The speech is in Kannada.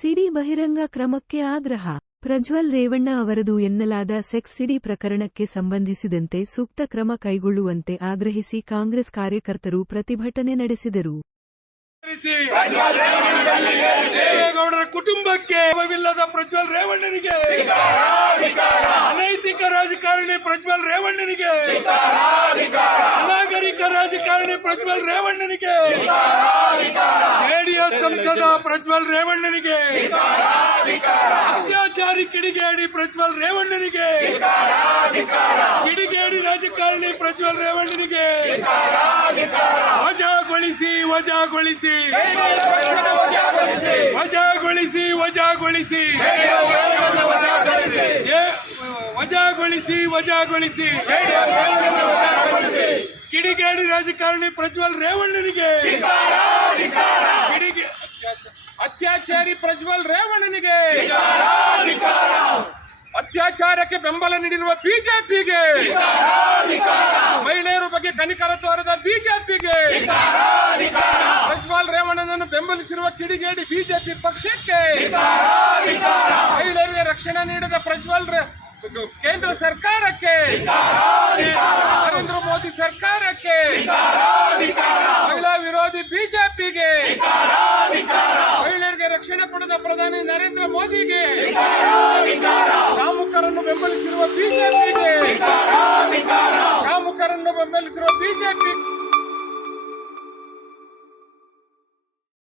ಸಿಡಿ ಬಹಿರಂಗ ಕ್ರಮಕ್ಕೆ ಆಗ್ರಹ. ಪ್ರಜ್ವಲ್ ರೇವಣ್ಣ ಅವರದು ಎನ್ನಲಾದ ಸೆಕ್ಸ್ ಸಿಡಿ ಪ್ರಕರಣಕ್ಕೆ ಸಂಬಂಧಿಸಿದಂತೆ ಸೂಕ್ತ ಕ್ರಮ ಕೈಗೊಳ್ಳುವಂತೆ ಆಗ್ರಹಿಸಿ ಕಾಂಗ್ರೆಸ್ ಕಾರ್ಯಕರ್ತರು ಪ್ರತಿಭಟನೆ ನಡೆಸಿದರು. ಕುಟುಂಬಕ್ಕೆ ಪ್ರಜ್ವಲ್ ರೇವಣ್ಣನಿಗೆ. ಅನೈತಿಕ ರಾಜಕಾರಣಿ ಪ್ರಜ್ವಲ್ ರೇವಣ್ಣನಿಗೆ. ಅನಾಗರಿಕ ರಾಜಕಾರಣಿ ಪ್ರಜ್ವಲ್ ರೇವಣ್ಣನಿಗೆ. ಜೆಡಿಎಸ್ ಸಂಸದ ಪ್ರಜ್ವಲ್ ರೇವಣ್ಣನಿಗೆ ಅತ್ಯಾಚಾರಿ ಕಿಡಿಗೇಡಿ ಪ್ರಜ್ವಲ್ ರೇವಣ್ಣನಿಗೆ ಕಿಡಿಗೇಡಿ ರಾಜಕಾರಣಿ ಪ್ರಜ್ವಲ್ ರೇವಣ್ಣನಿಗೆ ವಜಾಗೊಳಿಸಿ ವಜಾಗೊಳಿಸಿ ವಜಾಗೊಳಿಸಿ ವಜಾಗೊಳಿಸಿ ಜೆ- ವಜಾಗೊಳಿಸಿ ವಜಾಗೊಳಿಸಿ ಕಿಡಿಗೇಡಿ ರಾಜಕಾರಣಿ ಪ್ರಜ್ವಲ್ ರೇವಣ್ಣನಿಗೆ ಅತ್ಯಾಚಾರಿ ಪ್ರಜ್ವಲ್ ರೇವಣ್ಣನಿಗೆ. ಅತ್ಯಾಚಾರಕ್ಕೆ ಬೆಂಬಲ ನೀಡಿರುವ ಬಿಜೆಪಿಗೆ. ಮಹಿಳೆಯರ ಬಗ್ಗೆ ಕನಿಕರ ತೋರದ ಬಿಜೆಪಿಗೆ. ಪ್ರಜ್ವಲ್ ರೇವಣ್ಣನನ್ನು ಬೆಂಬಲಿಸಿರುವ ಕಿಡಿಗೇಡಿ ಬಿಜೆಪಿ ಪಕ್ಷಕ್ಕೆ. ಮಹಿಳೆಯರಿಗೆ ರಕ್ಷಣೆ ನೀಡಿದ ಪ್ರಜ್ವಲ್ ಕೇಂದ್ರ ಸರ್ಕಾರಕ್ಕೆ. ನರೇಂದ್ರ ಮೋದಿ ಸರ್ಕಾರಕ್ಕೆ. ಮಹಿಳಾ ವಿರೋಧಿ ಬಿಜೆಪಿಗೆ. ರಕ್ಷಣೆ ಕೊಡದ ಪ್ರಧಾನಿ ನರೇಂದ್ರ ಮೋದಿಗೆ. ಕಾಮುಕರನ್ನು ಬೆಂಬಲಿಸಿರುವ ಬಿಜೆಪಿಗೆ. ಕಾಮುಕರನ್ನು ಬೆಂಬಲಿಸಿರುವ ಬಿಜೆಪಿ